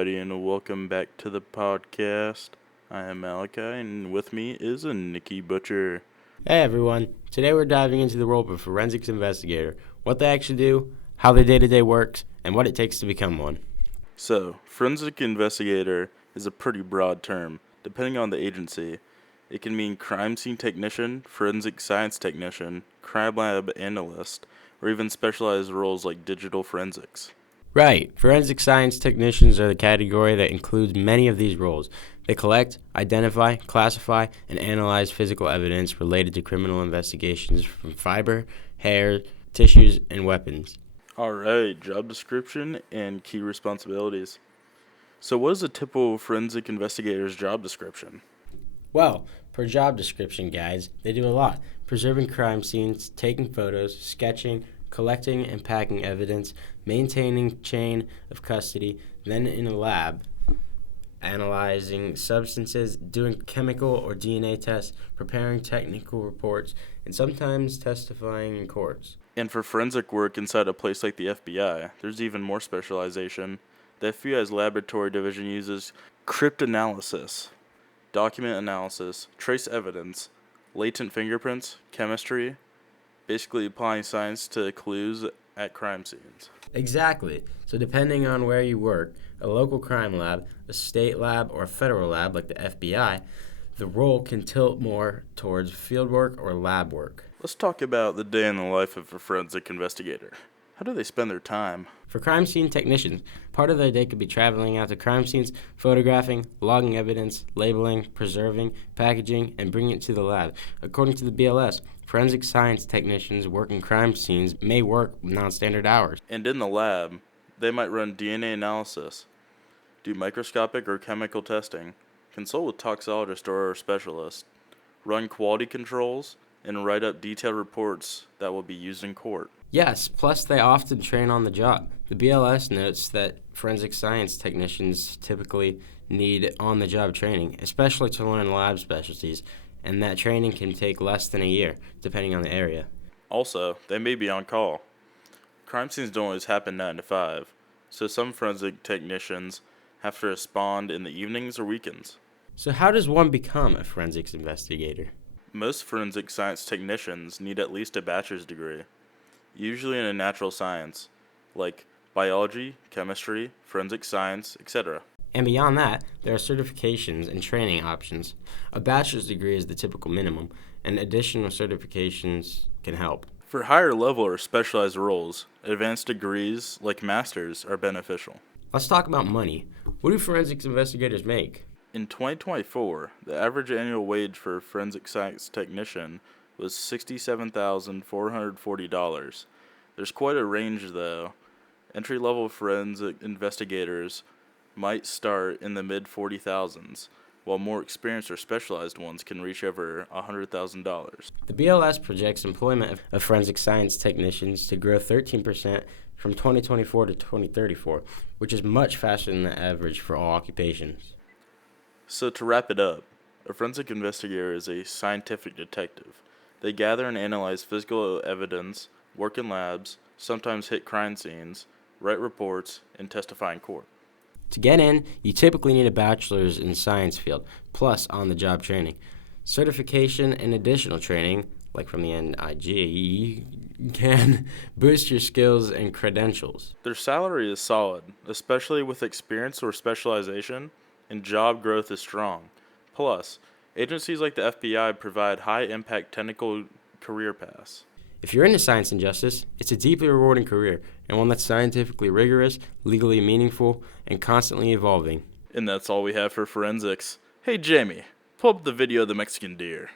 everybody, and welcome back to the podcast. I am Malachi, and with me is a Nikki Butcher. Hey everyone, today we're diving into the role of a forensics investigator, what they actually do, how their day-to-day works, and what it takes to become one. So, forensic investigator is a pretty broad term. Depending on the agency, it can mean crime scene technician, forensic science technician, crime lab analyst, or even specialized roles like digital forensics. Right, forensic science technicians are the category that includes many of these roles. They collect, identify, classify, and analyze physical evidence related to criminal investigations from fiber, hair, tissues, and weapons. Alright, job description and key responsibilities. So, what is a typical forensic investigator's job description? Well, per job description, guys, they do a lot. Preserving crime scenes, taking photos, sketching, collecting and packing evidence, maintaining chain of custody, then in a lab, analyzing substances, doing chemical or DNA tests, preparing technical reports, and sometimes testifying in courts. And for forensic work inside a place like the FBI, there's even more specialization. The FBI's laboratory division uses cryptanalysis, document analysis, trace evidence, latent fingerprints, chemistry, basically applying science to clues at crime scenes. Exactly. So depending on where you work, a local crime lab, a state lab, or a federal lab like the FBI, the role can tilt more towards field work or lab work. Let's talk about the day in the life of a forensic investigator. How do they spend their time? For crime scene technicians, part of their day could be traveling out to crime scenes, photographing, logging evidence, labeling, preserving, packaging, and bringing it to the lab. According to the BLS, forensic science technicians working crime scenes may work non-standard hours. And in the lab, they might run DNA analysis, do microscopic or chemical testing, consult with toxologists or specialists, run quality controls, and write up detailed reports that will be used in court. Yes, plus they often train on the job. The BLS notes that forensic science technicians typically need on-the-job training, especially to learn lab specialties, and that training can take less than a year, depending on the area. Also, they may be on call. Crime scenes don't always happen 9 to 5, so some forensic technicians have to respond in the evenings or weekends. So how does one become a forensics investigator? Most forensic science technicians need at least a bachelor's degree, usually in a natural science, like biology, chemistry, forensic science, etc. And beyond that, there are certifications and training options. A bachelor's degree is the typical minimum, and additional certifications can help. For higher level or specialized roles, advanced degrees like master's are beneficial. Let's talk about money. What do forensics investigators make? In 2024, the average annual wage for a forensic science technician was $67,440. There's quite a range though. Entry-level forensic investigators might start in the mid-40,000s, while more experienced or specialized ones can reach over $100,000. The BLS projects employment of forensic science technicians to grow 13% from 2024 to 2034, which is much faster than the average for all occupations. So to wrap it up, a forensic investigator is a scientific detective. They gather and analyze physical evidence, work in labs, sometimes hit crime scenes, write reports, and testify in court. To get in, you typically need a bachelor's in science field, plus on-the-job training. Certification and additional training, like from the NIG, can boost your skills and credentials. Their salary is solid, especially with experience or specialization, and job growth is strong. Plus, agencies like the FBI provide high-impact technical career paths. If you're into science and justice, it's a deeply rewarding career, and one that's scientifically rigorous, legally meaningful, and constantly evolving. And that's all we have for forensics. Hey Jamie, pull up the video of the Mexican deer.